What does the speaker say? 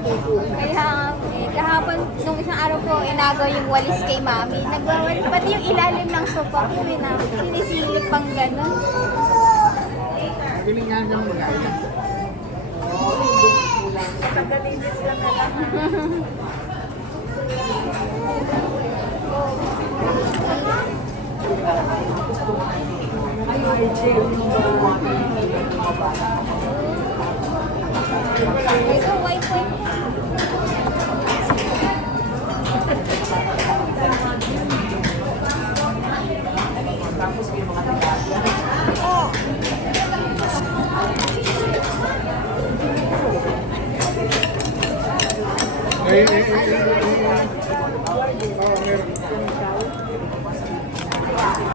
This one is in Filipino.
Kaya kahapon, nung isang araw ko, inagaw yung walis kay mami. Nagwawalis, pati yung ilalim ng sofa ko, sinisilip pang gano'n. Pilingan lang mag-aayos. Tagalinis ka na lang. Ito, white white. Eh.